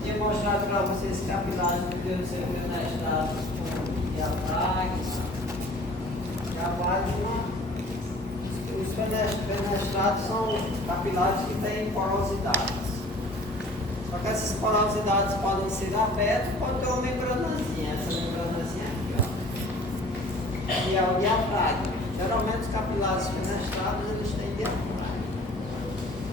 Tinha mostrado para vocês capilares que devem ser penetrados com diafragma, diafragma. Os penetrados são capilares que têm porosidades. Só que essas porosidades podem ser abertas, pode ter uma membranazinha. Essa membranazinha aqui, ó. E é o diafragma. Geralmente os capilares penetrados eles têm diafragma.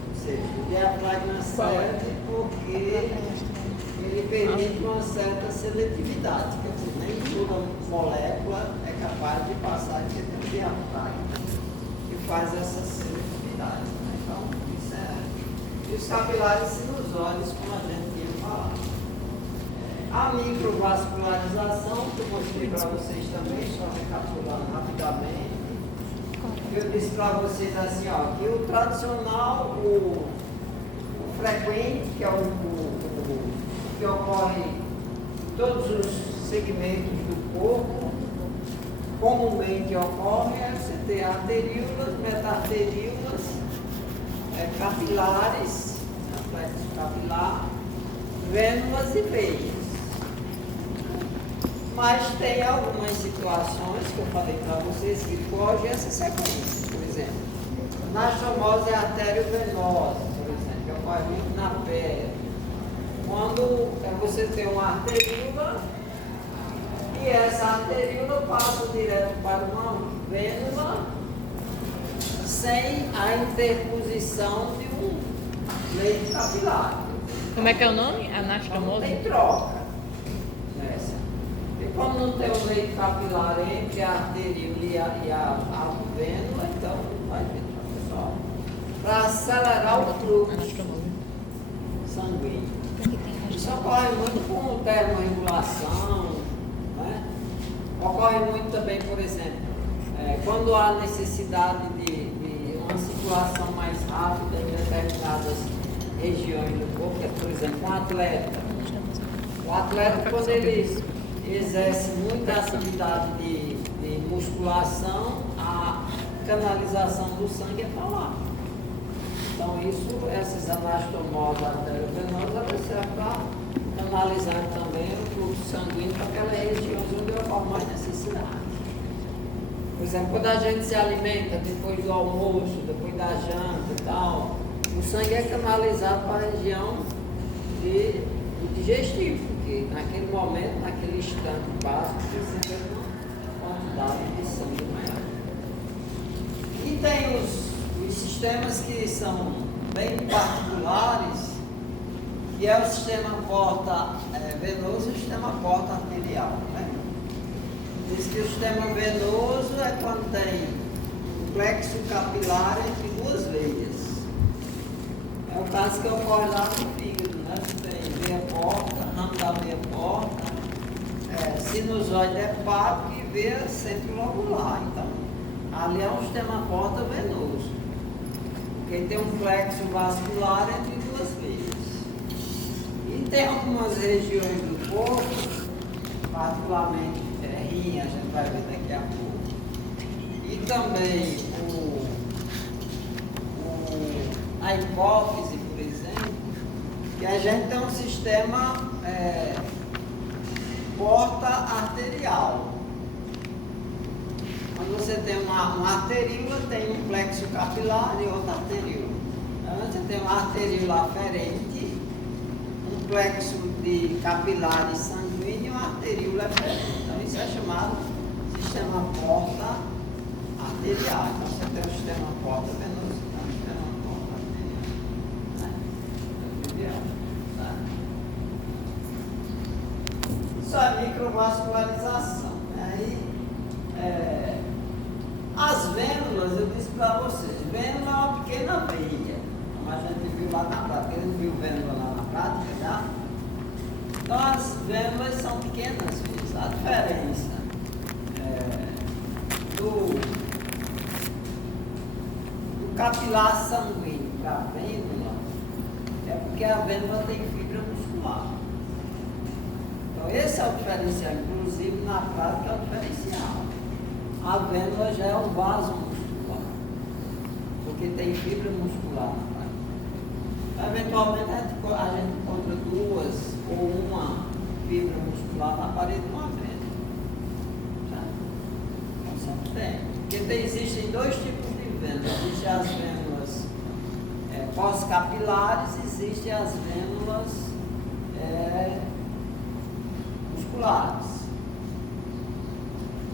Ou seja, o diafragma serve porque ele permite uma certa seletividade. Quer dizer, nem toda molécula é capaz de passar aqui dentro do diafragma que faz essa seletividade. Né? Então, isso é. E os capilares sinusóides, como a gente tinha falado. A microvascularização, que eu mostrei para vocês também, só recapitulando rapidamente. Eu disse para vocês assim, ó, que o tradicional, o frequente, que é o que ocorre em todos os segmentos do corpo, comumente ocorre é você ter arteríolas, metarteríolas, capilares, plexo capilar, vênulas e veias. Mas tem algumas situações que eu falei para vocês que fogem essa sequência. Por exemplo, anastomose arteriovenosa, por exemplo, que ocorre muito na pele. Quando você tem uma arteríola e essa arteríola passa direto para uma vênula sem a interposição de um leito capilar. Como é que é o nome? Não Anastomose? tem troca nessa. E como não tem um leito capilar entre a arteríola e a vênula, então vai ter troca só. Para acelerar o fluxo Anastomose. sanguíneo. Isso ocorre muito com termorregulação, né? Ocorre muito também, por exemplo, quando há necessidade de uma circulação mais rápida em determinadas regiões do corpo, por exemplo, um atleta. O atleta, quando ele exerce muita atividade de musculação, a canalização do sangue é para lá. Então, essas anastomoses arteriovenosas servem para canalizar também o fluxo sanguíneo para aquelas regiões onde ocorre mais necessidade. Por exemplo, quando a gente se alimenta depois do almoço, depois da janta e tal, o sangue é canalizado para a região do digestivo, porque naquele momento, naquele instante básico, precisa de uma quantidade de sangue maior. E tem os sistemas que são bem particulares, que é o sistema porta venoso e o sistema porta arterial. Né? Diz que o sistema venoso é quando tem um plexo capilar entre duas veias. É o caso que ocorre lá no fígado, né? Você tem veia porta, ramo da veia porta, sinusoide hepático e veia centrilobular. Então, ali é um sistema porta venoso. Porque tem um plexo vascular entre duas veias. E tem algumas regiões do corpo, particularmente rim, a gente vai ver daqui a pouco. E também a hipófise, por exemplo, que a gente tem um sistema porta arterial. Quando você tem uma arteríola, tem um plexo capilar e outra arteríola. Então, você tem uma arteríola aferente, um plexo de capilares sanguíneo e uma arteríola aferente. Então, isso é chamado sistema porta arterial. Então, você tem o sistema porta venoso e o sistema porta arterial. Né? Tá? Isso é microvascularização. Aí, as vênulas, eu disse para vocês, vênula é uma pequena veia, como a gente viu lá na prática. Eles viu vênula lá na prática, já? Então, as vênulas são pequenas veias. A diferença do capilar sanguíneo para a vênula é porque a vênula tem fibra muscular. Então, esse é o diferencial, inclusive na prática é o diferencial. A vênula já é um vaso muscular, porque tem fibra muscular na prática. Eventualmente a gente encontra duas ou uma fibra muscular na parede de uma vena. Então sempre tem. Porque existem dois tipos de venas. Existem as vênulas pós-capilares, existem as vênulas musculares.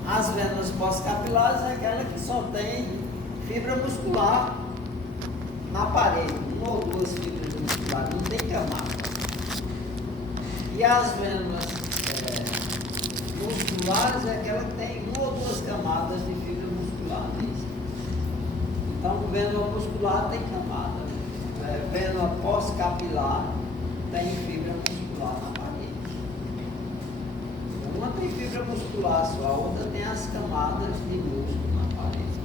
As vênulas pós-capilares é aquela que só tem fibra muscular na parede, uma ou duas fibras musculares, não tem camada. E as vênulas musculares é aquela que tem uma ou duas camadas de fibra muscular. Então, vênula muscular tem camada. Vênula pós-capilar tem fibra muscular na parede. Uma tem fibra muscular só, a outra tem as camadas de músculo na parede.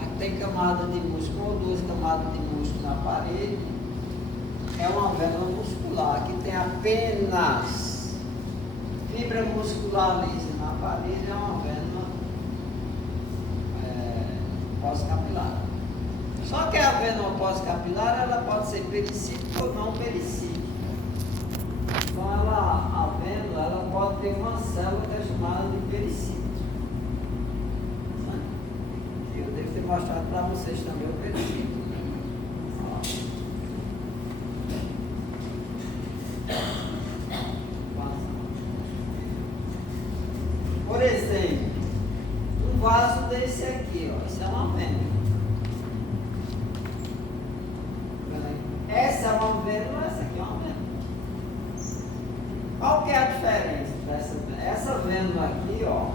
A que tem camada de músculo, uma ou duas camadas de músculo na parede, é uma vênula muscular, que tem apenas fibra muscular lisa na parede, é uma vênula pós-capilar. Só que a vênula pós-capilar, ela pode ser pericítica ou não pericítica. Então, a vênula, ela pode ter uma célula que é chamada de pericítio. Eu devo ter mostrado para vocês também o pericítio. Por exemplo, um vaso desse aqui, ó, isso é uma vênula. Essa é uma vênula, essa aqui é uma vênula. Qual que é a diferença dessa vênula? Essa vênula aqui, ó,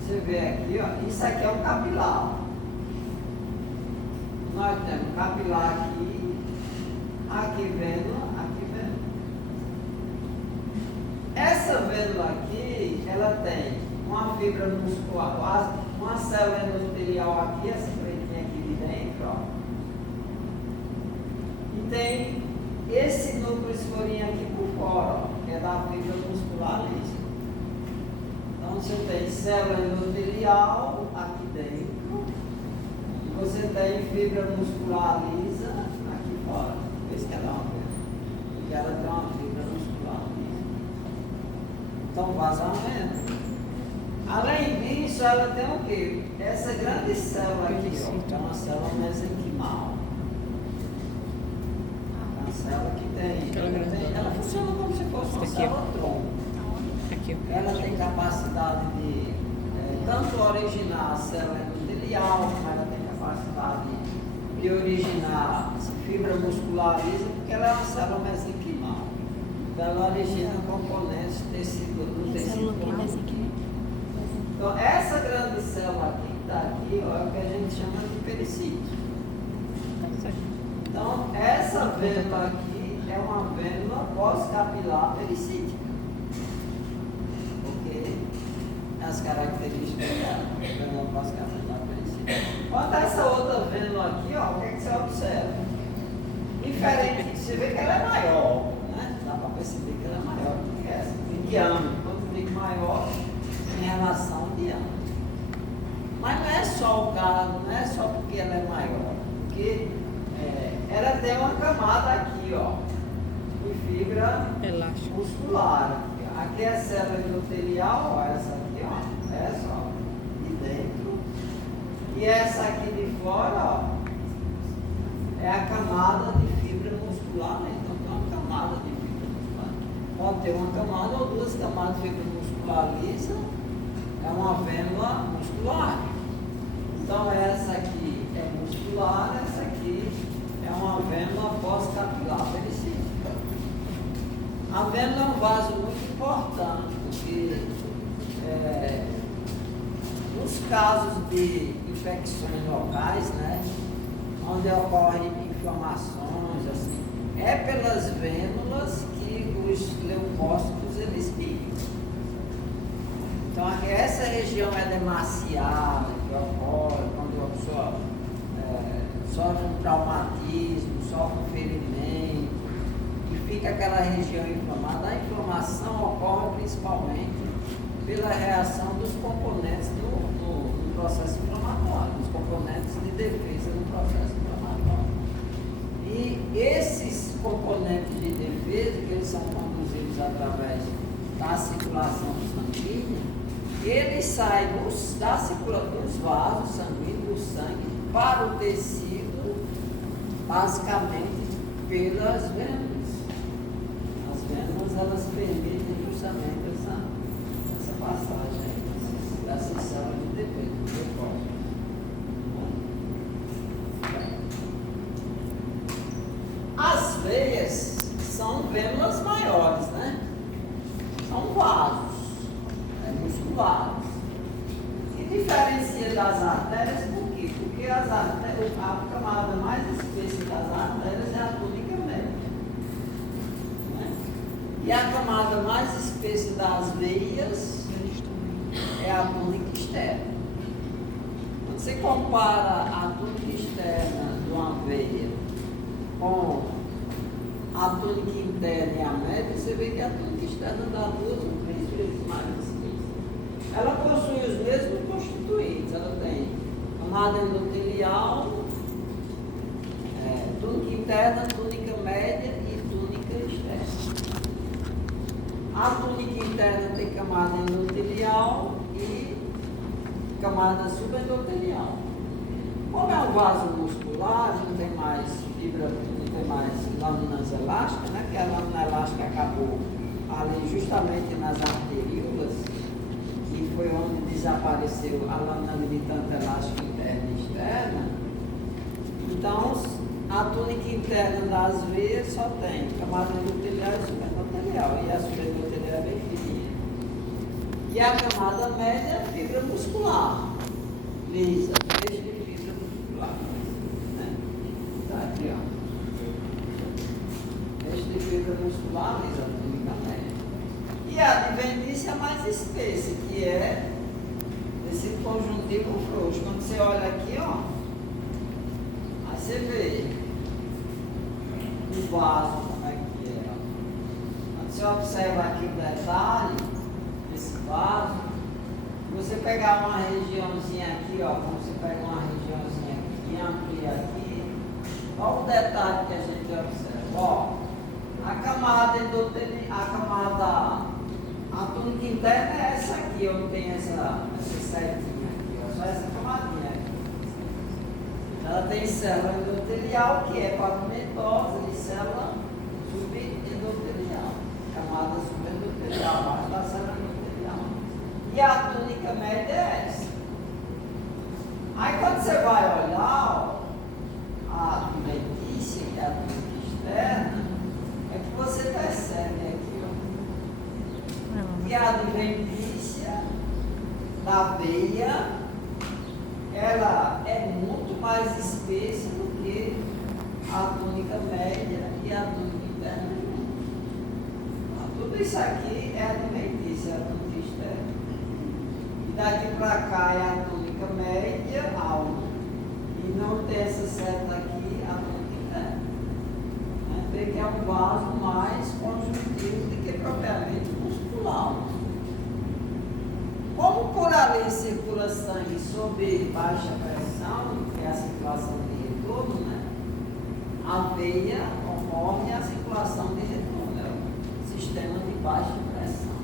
você vê aqui, ó, isso aqui é um capilar. Nós temos capilar aqui vênula, aqui vênula. Essa vênula aqui, ela tem uma fibra muscular, uma célula endotelial aqui, essa pretinha aqui de dentro, ó. E tem esse núcleo escurinho aqui por fora, ó, que é da fibra muscular lisa. Então você tem célula endotelial aqui dentro, e você tem fibra muscular lisa aqui fora. Esse que é uma vênula. E ela tem uma fibra muscular lisa. Então vazamento. Além disso, ela tem o quê? Essa grande célula aqui, ó, que é uma célula mesenquimal. Uma célula que ela funciona como se fosse uma célula tronco. Ela tem capacidade de tanto originar a célula endotelial, como ela tem capacidade de originar fibra muscular lisa, porque ela é uma célula mesenquimal. Então ela origina componentes do tecido. Então, essa grande célula aqui que está aqui, ó, é o que a gente chama de pericítio. Então, essa vênula aqui é uma vênula pós-capilar pericítica. Ok? As características da vênula pós-capilar pericítica. Quanto a essa outra vênula aqui, ó, o que é que você observa? Diferente, você vê que ela é maior, né? Dá para perceber que ela é maior do que essa. Em diâmetro, quanto digo maior, em relação ao diâmetro. Mas não é só o caso, não é só porque ela é maior, porque ela tem uma camada aqui, ó, de fibra muscular. Aqui é a célula endotelial, ó, essa aqui, ó, essa, ó, de dentro. E essa aqui de fora, ó, é a camada de fibra muscular, né? Então tem uma camada de fibra muscular. Pode ter uma camada ou duas camadas de fibra muscular lisa. É uma vênula muscular. Então essa aqui é muscular, essa aqui é uma vênula pós-capilar pericítica. A vênula é um vaso muito importante, porque nos casos de infecções locais, né, onde ocorrem inflamações, assim, é pelas vênulas que os leucócitos eles picam. Então, essa região é demasiada, que ocorre quando a pessoa sofre um traumatismo, sofre um ferimento, e fica aquela região inflamada. A inflamação ocorre principalmente pela reação dos componentes no processo inflamatório, dos componentes de defesa no processo inflamatório. E E esses componentes de defesa, que eles são conduzidos através da circulação sanguínea, eles saem dos vasos sanguíneos, do sangue, para o tecido, basicamente pelas venas. As venas, elas permitem justamente essa passagem aí, dessa célula de depósito. As veias são vênulas maiores, né? São vasos musculares. E diferencia das artérias por quê? Porque as artérias, a camada mais espessa das artérias é a túnica média. Né? E a camada mais espessa das veias é a túnica externa. Quando você compara a túnica externa de uma veia com a túnica interna e a média, você vê que a túnica externa dá 2 ou 3 vezes mais espessa. Ela possui os mesmos constituintes. Ela tem camada endotelial, túnica interna, túnica média e túnica externa. A túnica interna tem camada endotelial e camada subendotelial. Como é um vaso muscular, não tem mais fibra, não tem mais lâminas elásticas, né? Que a lâmina elástica acabou ali justamente nas arteríolas, que foi onde desapareceu a lâmina limitante elástica interna e externa. Então, a túnica interna das veias só tem camada endotelial e subendotelial, e a subendotelial é bem fininha. E a camada média é fibra muscular, lisa, feixe de fibra muscular. Né? Tá aqui, ó. Feixe de fibra muscular, lisa, túnica média. E a adventícia mais espessa, que é esse conjuntivo frouxo. Quando você olha aqui, ó, aí você vê o vaso, como é que é. Quando você observa aqui o detalhe desse vaso, você pegar uma regiãozinha aqui, ó, como você pega uma regiãozinha aqui e amplia aqui, olha o detalhe que a gente observa, ó, a camada a túnica interna é essa aqui, onde tem essa setinha aqui, ó, só essa camadinha aqui. Ela tem célula endotelial, que é pavimentosa, e célula subendotelial, camada subendotelial, abaixo da célula endotelial. E a túnica média é essa. Aí quando você vai olhar, ó, a adventícia, que é a túnica externa, é que você percebe aqui, ó, que a adventícia da veia, ela é muito mais espessa do que a túnica média e a túnica interna. Tudo isso aqui é adventícia, a túnica externa. E daqui para cá é a túnica média, alta. E não tem essa seta aqui, a túnica interna. Vê que é um vaso mais conjuntivo do que propriamente muscular. Como por ali circula sangue sob baixa pressão, que é a circulação de retorno, né? A veia ocorre a circulação de retorno, é o sistema de baixa pressão.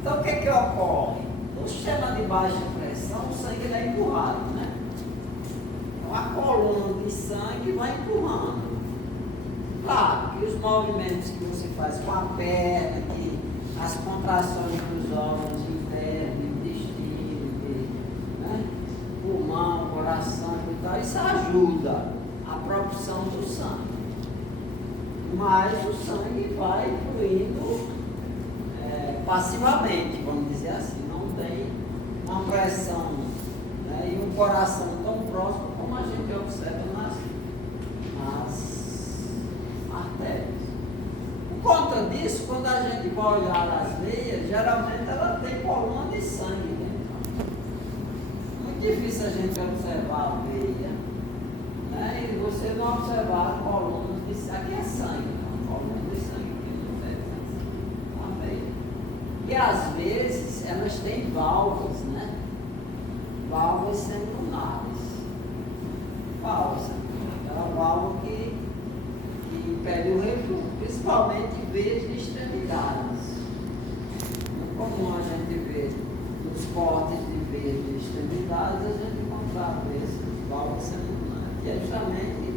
Então, o que ocorre? No sistema de baixa pressão, o sangue é empurrado, né? Então, a coluna de sangue vai empurrando. Claro, que os movimentos que você faz com a perna, que as contrações dos órgãos internos, intestino, né? Pulmão, coração e tal, isso ajuda a propulsão do sangue. Mas o sangue vai fluindo passivamente, vamos dizer assim, não tem uma pressão, né? E um coração tão próximo como a gente observa nas artérias. Por conta disso, quando a gente vai olhar as veias, geralmente ela tem coluna de sangue dentro. Muito difícil a gente observar a veia, né? E você não observar a coluna de sangue. Aqui é sangue, não, coluna de sangue que não tem a veia. E às vezes elas têm válvulas, né? Válvulas centunárias. Válvulas centunárias. Aquela válvula que impede o refluxo, principalmente veias de extremidades. É comum a gente ver nos cortes de veias de extremidades, a gente encontrar esses válvulas semilunares, que é justamente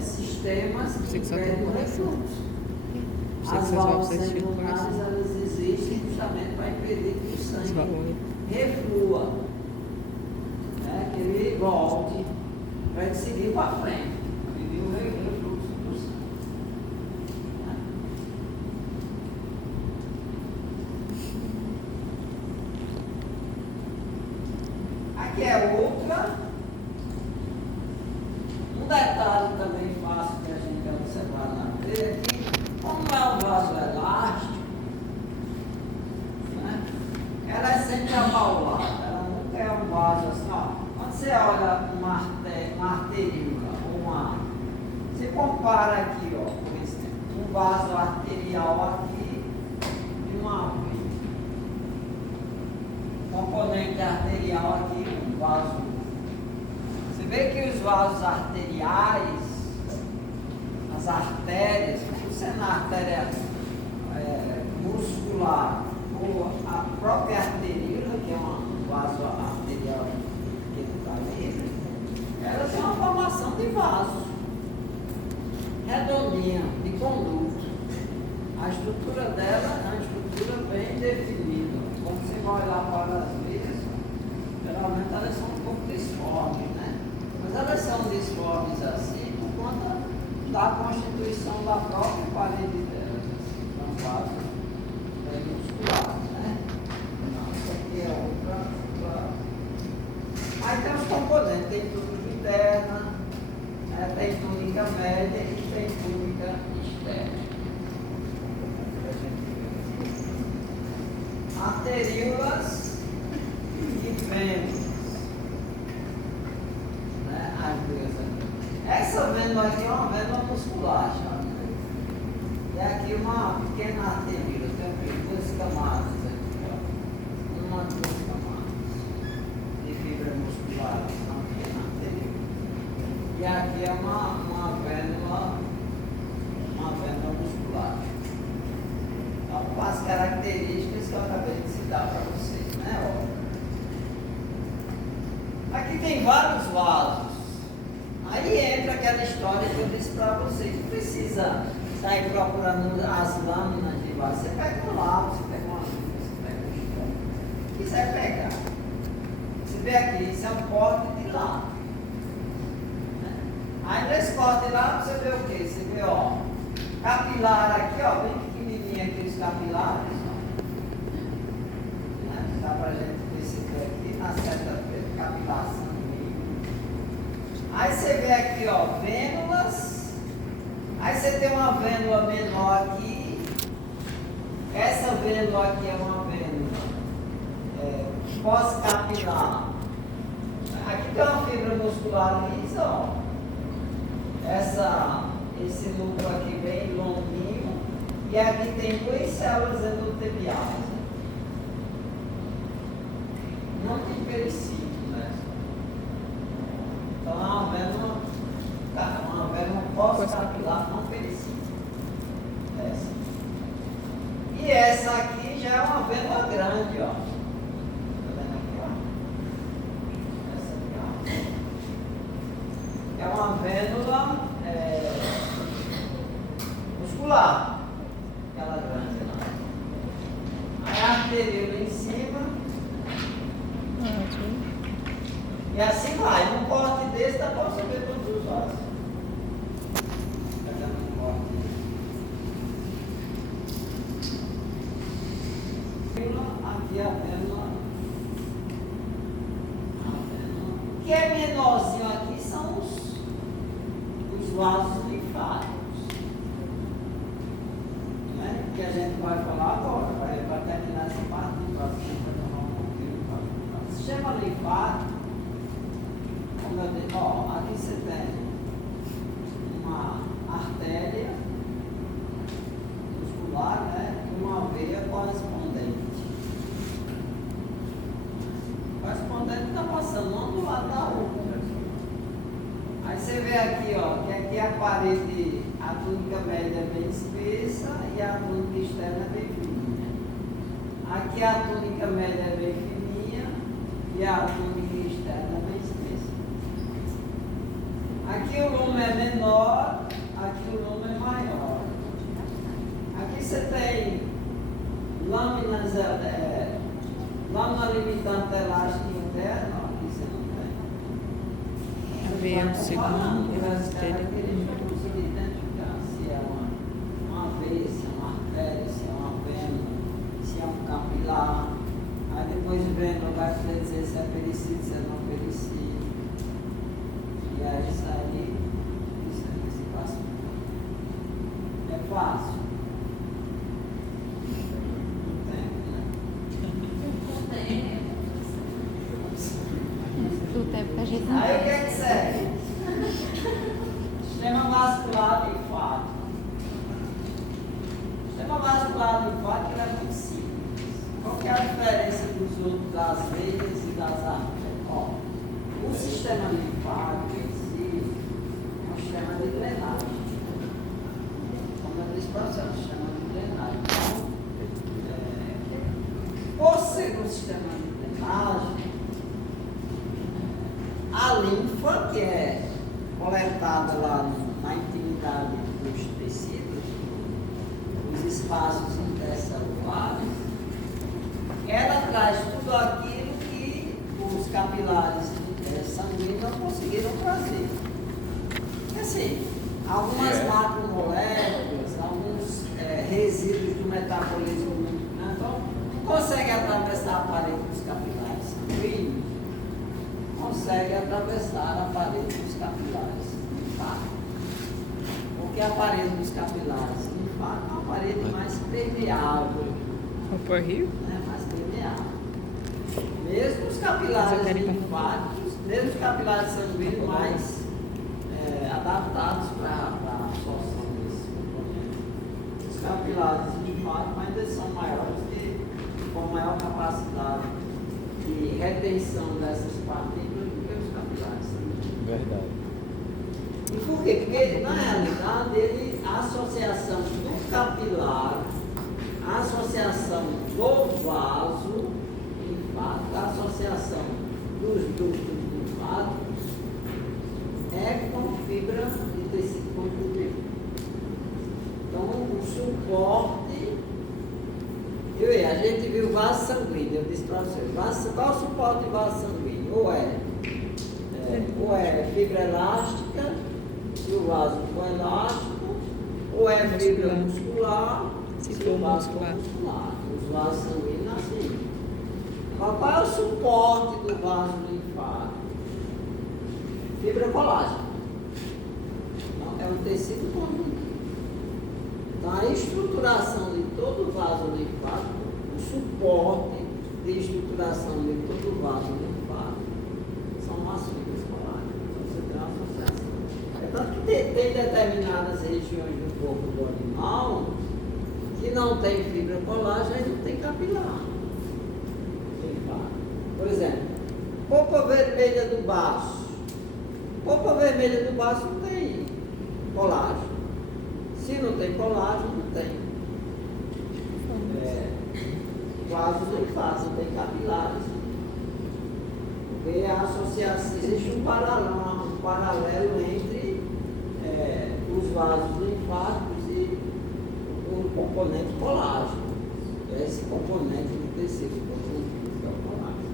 sistemas que impedem o refluxo. As válvulas semilunares, elas existem justamente para impedir que o sangue reflua, né? Que ele volte para ele seguir para frente, impedir o refluxo do sangue. Aqui é outra. Um detalhe também fácil que a gente quer observar na veia aqui, como é um vaso elástico, né? Ela é sempre abaulada, ela nunca é um vaso assim, ó. Quando você olha uma arteríola ou uma. Você compara aqui, ó, por exemplo, um vaso arterial aqui e uma veia. Componente arterial aqui, um vaso. Você vê que os vasos arteriais, as artérias, por ser na artéria muscular ou a própria arteríola, que é um vaso arterial que está livre, ela tem uma formação de vaso redondinha, de conduto. A estrutura dela é uma estrutura bem definida. Quando você vai olhar para as veias, geralmente elas são um pouco disformes, né? Mas elas são disformes assim por conta da constituição da própria parede delas. São vasos musculares, né? Não, isso aqui é outra. Aí tem os componentes, tem túnica interna, tem túnica média e tem túnica externa. Arteríolas e vênulas, né? As duas aqui. Essa vênula aqui é uma vênula muscular, já. E aqui uma pequena arteríola, tem duas camadas aqui, ó. Uma, duas camadas de fibra muscular, uma pequena arteríola. E aqui é uma vênula muscular. Então, com as características que eu acabei de citar para vocês, né? Ó. Aqui tem vários vasos. Aí entra aquela história que eu disse para vocês. Não precisa sair procurando as lâminas de vaso. Você pega um lápis, você pega uma luva, você pega um chão. Se quiser pegar. Você vê aqui, isso é um corte de lápis. Né? Aí nesse corte de lápis você vê o quê? Você vê, ó, capilar aqui, ó, bem pequenininho aqui os capilares, ó. Né? Dá pra gente perceber aqui na seta-feira, capilar sanguíneo. Aí você vê aqui, ó, vênulas. Aí você tem uma vênula menor aqui. Essa vênula aqui é uma vênula pós-capilar. Aqui tem uma fibra muscular lisa, ó. Esse núcleo aqui bem longuinho. E aqui tem duas células endoteliais. Não tem pericito, né? Então é uma vênula pós-capilar, não pericito. Essa. E essa aqui já é uma vênula grande, ó. Tá vendo aqui, ó? Essa aqui, ó. É uma vênula muscular. Aquela grande lá. Aí a arteríola em cima. E assim vai. Num corte desse dá para você ver todos os vasos. Aqui a vênula. O que é menorzinho aqui são os vasos linfáticos. Né? Que a gente vai falar agora. Vai terminar essa parte do vaso. O sistema linfático, como eu disse, ó, aqui você tem uma artéria muscular, né? E uma veia correspondente. Correspondente está passando um do lado da outra. Aí você vê aqui, ó, que aqui é a parede, a túnica túnica média é bem espessa e a túnica externa é bem fininha. Aqui a túnica média é bem fininha e a túnica externa é bem espessa. Aqui o lume é menor, aqui o lume é maior. Aqui você tem lâminas, lâmina limitante elástica interna, aqui você não tem. A veia do segundo, As características para conseguir identificar se é uma veia, se é uma artéria, se é uma vena, se é um capilar. Aí depois vendo vai dizer se é pericite, se é não pericite. E aí isso aí se passa. É fácil. Do tempo que a gente não Aí o que é que segue? Sistema vascular linfático. Sistema vascular linfático é muito simples. Qual que é a diferença dos outros das veias e das artérias? Ó, o sistema linfático em si é um sistema de drenagem. Como eu disse para você, é um sistema de drenagem. Então, por ser um sistema de drenagem, a linfa, que é coletada lá na intimidade dos tecidos, os espaços intercelulares, ela traz tudo aquilo que os capilares sanguíneos não conseguiram trazer. E assim, algumas macromoléculas, alguns resíduos do metabolismo muito grande, então, não conseguem atravessar a parede dos capilares sanguíneos, consegue atravessar a parede dos capilares linfáticos. Porque a parede dos capilares linfáticos é uma parede mais permeável. Mais permeável. Mesmo os capilares linfáticos, mesmo os capilares sanguíneos mais adaptados para a absorção desse componente. Os capilares linfáticos ainda são maiores com maior capacidade de retenção dessas partículas do que os capilares sanguíneos. Verdade. E por quê? Porque, na realidade, a associação do capilar, a associação do vaso linfático, a associação dos ductos linfáticos é com fibra de tecido conjuntivo. Então, o suporte. A gente viu o vaso sanguíneo, eu disse para vocês, qual o suporte do vaso sanguíneo? Ou é fibra elástica, se o vaso for elástico, ou é fibra muscular, se o for vaso for muscular. Os vasos sanguíneos assim. Mas qual é o suporte do vaso linfático? Fibra colágena. Então, é um tecido conjuntivo. Então, a estruturação de todo o vaso linfático, o suporte de estruturação de todo o vaso linfático, são as fibras colágenas. Então, você tem uma associação. É tanto que tem determinadas regiões do corpo do animal que não tem fibra colágena e não tem capilar. Por exemplo, polpa vermelha do baço. Polpa vermelha do baço não tem colágeno. Se não tem colágeno, não tem vasos linfáticos, não tem capilares. Porque a associação, existe um paralelo entre os vasos linfáticos e o componente colágeno. Esse componente do tecido conjuntivo que é o colágeno.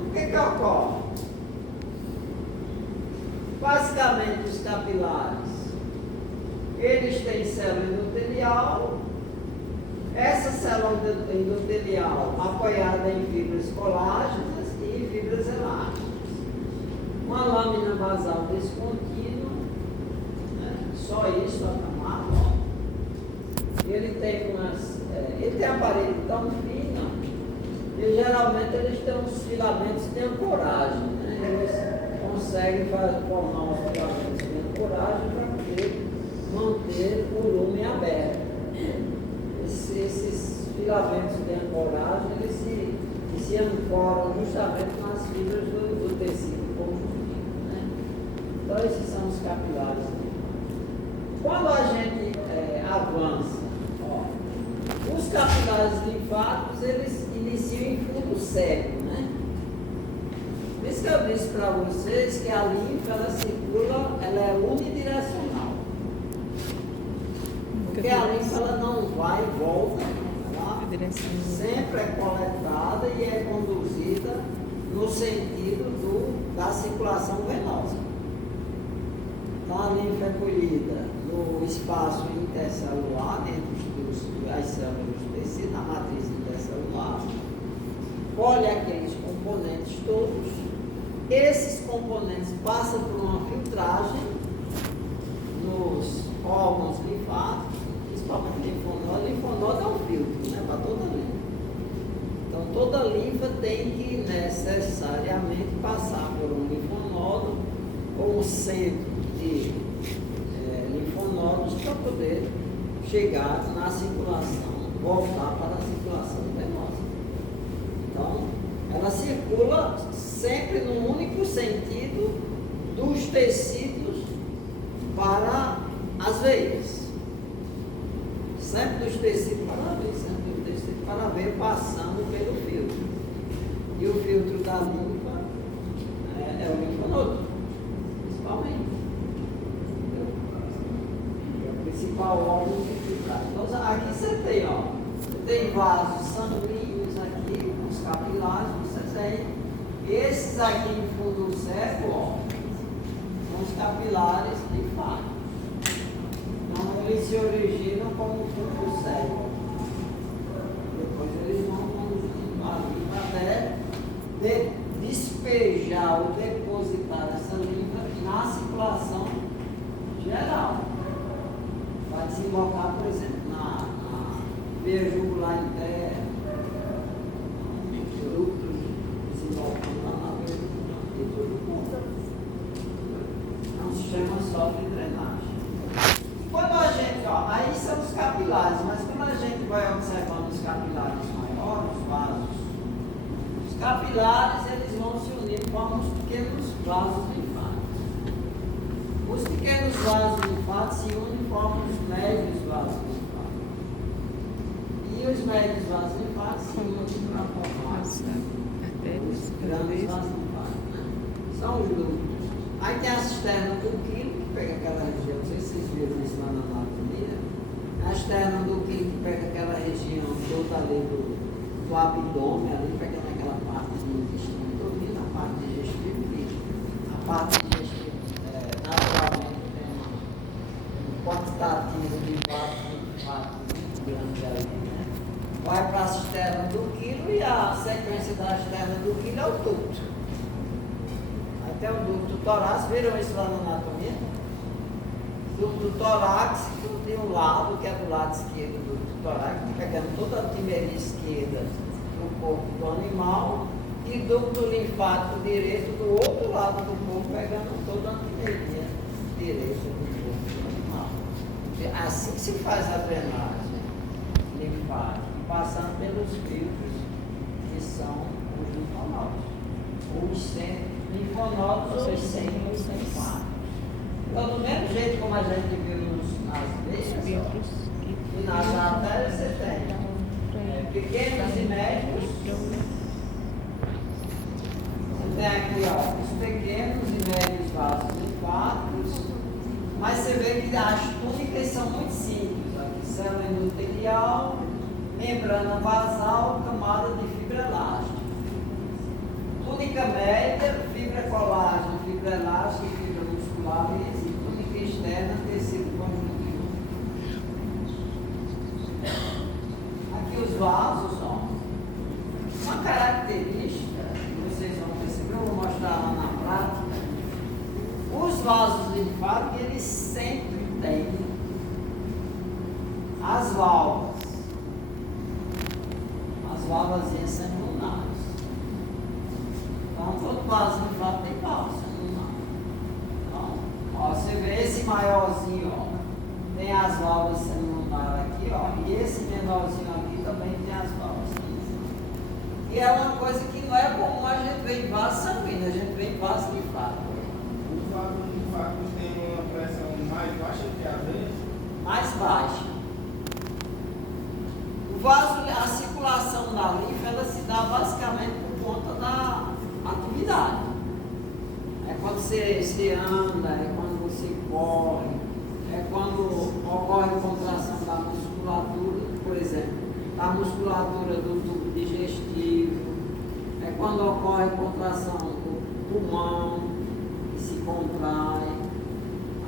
O que ocorre? Basicamente, os capilares, eles têm célula endotelial, essa célula endotelial apoiada em fibras colágenas e em fibras elásticas. Uma lâmina basal descontínua, né? Só isso, a camada. Ele tem a parede tão fina que geralmente eles têm uns filamentos de ancoragem, né? Eles conseguem formar uns filamentos de ancoragem para poder manter o lume aberto. Esses filamentos de ancoragem, eles se ancoram justamente nas fibras do tecido conjuntivo, né? Então, esses são os capilares. Quando a gente avança, ó, os capilares linfáticos, eles iniciam em fundo cego, né? Por isso que eu disse para vocês que a linfa, ela circula, ela é unidirecional. Porque a linfa, ela não vai e volta, ela sempre é coletada e é conduzida no sentido da circulação venosa. Então a linfa é colhida no espaço intercelular, dentro das células do tecido, na matriz intercelular, colhe aqueles componentes todos, esses componentes passam por uma filtragem nos órgãos linfáticos, principalmente linfonodo. Linfonodo é um filtro, né, para toda linfa. Então toda linfa tem que necessariamente passar por um linfonodo ou um centro de linfonodos para poder chegar na circulação, voltar para a circulação venosa. Então, ela circula sempre no único sentido dos tecidos para as veias. Sempre dos tecidos para a veia, sempre dos tecidos para a veia, passando pelo filtro. E o filtro da linfa é o linfonodo, principalmente. É o principal órgão de filtragem. Então, aqui você tem, ó, tem vasos sanguíneos aqui, os capilares, você tem. Esses aqui em fundo cego, ó, são os capilares linfáticos. Então, eles se originam como fundo cego. Depois eles vão conduzindo a linfa até despejar ou depositar essa linfa na circulação geral. Vai desembocar, por exemplo, na veia jugular interna, ductos desembocando lá na veia jugular, e tudo conta. É um sistema só de drenagem. Quando a gente, ó, aí são os capilares, mas quando a gente vai observando os capilares maiores, os vasos, os capilares eles vão se unir e formam os pequenos vasos linfáticos. Os pequenos vasos linfáticos se unem e formam os médios vasos linfáticos. E os médios vasos linfáticos se unem para formar os grandes vasos linfáticos, né? São os ductos. Aí tem a cisterna do quilo, que pega aquela região, não sei se vocês viram isso lá na anatomia. A cisterna do quilo que pega aquela região toda ali do abdômen, ali pegando aquela parte do intestino todo, na parte digestiva, a parte digestiva naturalmente tem um quantitativo de vasos linfáticos muito grande ali, né? Vai para a cisterna do quilo e a sequência da cisterna do quilo é o ducto. Tem o ducto torácico, viram isso lá na anatomia? Ducto torácico tem um lado, que é do lado esquerdo do ducto torácico, pegando toda a artilharia esquerda do corpo do animal, e ducto linfático direito do outro lado do corpo, pegando toda a artilharia direita do corpo do animal. Assim que se faz a drenagem linfática, passando pelos filtros que são os linfonodos, os centros linfonodos ou centros linfáticos. Então, do mesmo jeito como a gente viu nas veias e nas artérias, você tem pequenos e médios. Você tem aqui, ó, os pequenos e médios vasos linfáticos, mas você vê que as túnicas são muito simples. Aqui, célula endotelial, membrana basal, camada de fibra elástica. Túnica média, fibra colágeno, fibra elástica e fibra muscular lisa. Túnica externa, tecido conjuntivo. Aqui os vasos, ó. Uma característica que vocês vão perceber, eu vou mostrar lá na prática. Os vasos linfáticos, eles sempre têm as válvulas. As válvulas semilunares. Então, todo vaso linfático tem válvula semilunar. Então, ó, você vê esse maiorzinho, ó, tem as válvulas semilunares aqui, ó, e esse menorzinho aqui também tem as válvulas semilunares. E é uma coisa que não é comum a gente ver em vaso sanguíneo, a gente vê em vaso linfático. Os vasos linfáticos têm uma pressão mais baixa que a veia? vaso, a circulação da linfa, ela se dá basicamente por conta da atividade. É quando você anda, é quando você corre, é quando ocorre contração da musculatura, por exemplo, da musculatura do tubo digestivo, é quando ocorre contração do pulmão, que se contrai,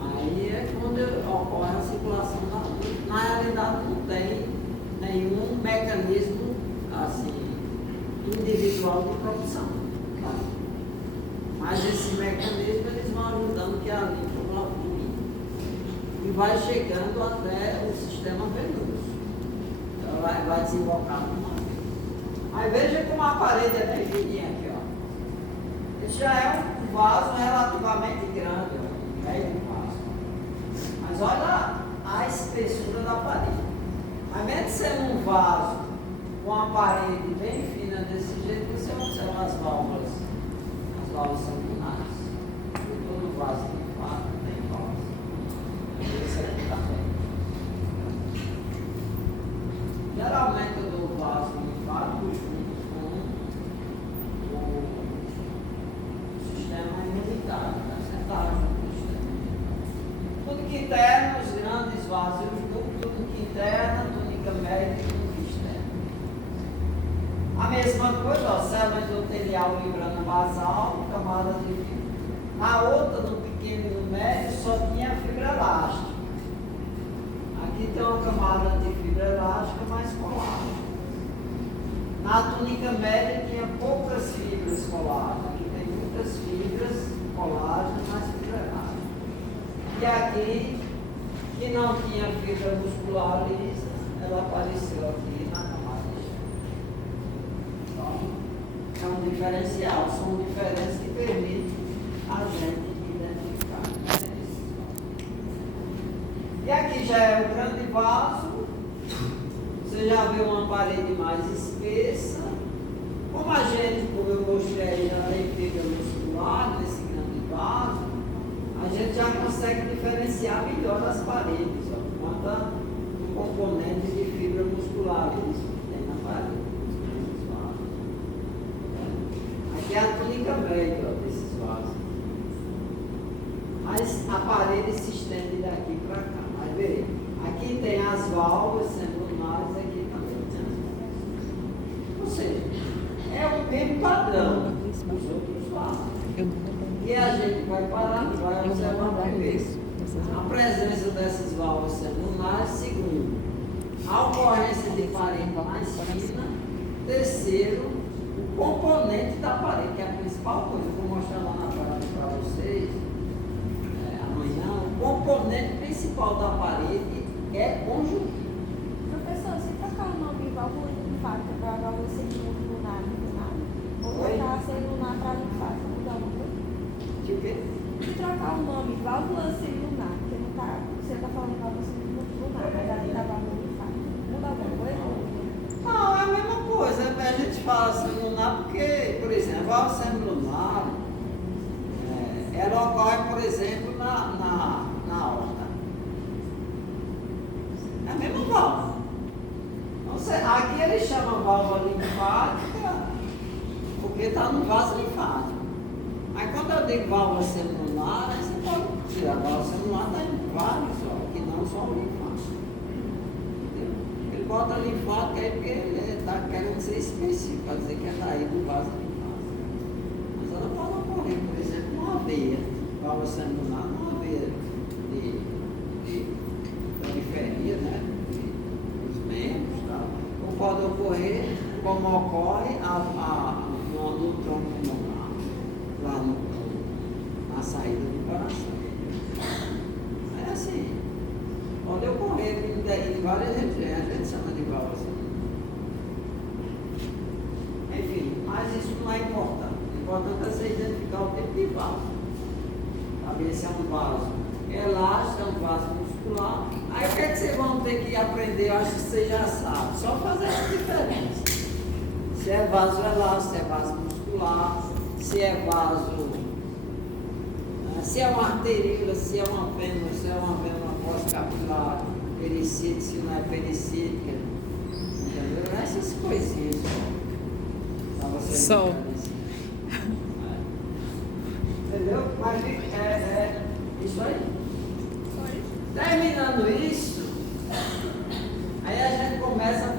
aí é quando ocorre a circulação da linfa. Na realidade não tem nenhum mecanismo assim, individual de produção. Tá? Mas esse mecanismo eles vão ajudando que a linfa vá fluindo e vai chegando até o sistema venoso. Então vai desembocar numa veia. Aí veja como a parede é bem fininha aqui, ó. Esse já é um vaso relativamente grande, ó, médio vaso. Mas olha a espessura da parede. Ao invés de ser um vaso com uma parede bem fina desse jeito, você observa as válvulas sanguinárias. Todo vaso linfático tem válvulas. Esse aqui também. Geralmente eu dou vaso linfático junto com o sistema imunitário, né? Sentar junto com o sistema imunitário. Tudo que interno, os grandes vasos, tudo que interna, média e túnica externa. A mesma coisa, ó, célula endotelial, membrana basal, camada de fibra. Na outra, no pequeno e no médio, só tinha fibra elástica. Aqui tem uma camada de fibra elástica mais colágeno. Na túnica média tinha poucas fibras colágeno. Aqui tem muitas fibras colágeno, mais fibra elástica. E aqui, que não tinha fibra muscular lisa, ela apareceu aqui na camada externa. Então, é um diferencial, são diferenças que permitem a gente identificar. E aqui já é o grande vaso, você já vê uma parede mais espessa. Como a gente, como eu mostrei, já tem fibra muscular nesse grande vaso, a gente já consegue diferenciar melhor as paredes, ó, por conta do componente de fibra muscular, isso que tem na parede. Aqui é a túnica média desses vasos. Mas a parede se estende daqui para cá. Mas veja, aqui tem as válvulas lunares, aqui também tem as válvulas. Ou seja, é o mesmo padrão dos outros vasos. E a gente vai parar e vai observar primeiro a presença dessas válvulas lunares, segundo, a ocorrência de parede mais fina, terceiro, o componente da parede, que é a principal coisa. Eu vou mostrar lá na prática para vocês amanhã. O componente principal da parede é conjuntivo. Professor, se trocar o nome válvula linfática para válvula lunar, ou trocar a lunar para linfática, muda alguma coisa? De quê? Se trocar o nome válvula lunar, porque não tá, você está falando válvula lunar, mas ali está válvula linfática, muda alguma coisa? Não, é a mesma coisa. A gente fala semilunar porque, por exemplo, a válvula semilunar, ela ocorre, por exemplo, na aorta. É a mesma válvula. Então, aqui ele chama válvula linfática porque está no vaso linfático. Aí quando eu digo válvula semilunar, aí você pode tirar a válvula semilunar, está em vários, ó, que não só o linfático. Entendeu? Ele bota linfático aí porque ele está querendo ser específico, para dizer que é daí do vaso linfático. Mas ela pode ocorrer, por exemplo, numa veia, válvula semilunar, numa veia de periferia, né? Dos membros, tá? Ou pode ocorrer, como ocorre no tronco pulmonar, lá na saída do coração. É assim, pode ocorrer em várias regiões, a gente chama de válvula semilunar. Enfim, mas isso não é importante. O importante é você identificar o tipo de vaso. Saber se é um vaso elástico, é um vaso muscular. Aí o que é que vocês vão ter que aprender? Eu acho que vocês já sabem. Só fazer essa diferença. Se é vaso elástico, se é vaso muscular, se é vaso, se é uma arteríola, se é uma vênula, se é uma vênula pós-capilar, pericite, se não é pericítica. Entendeu? Essas coisinhas. Pra você Só. brincar nisso. Entendeu? Mas é isso aí. Terminando isso, aí a gente começa a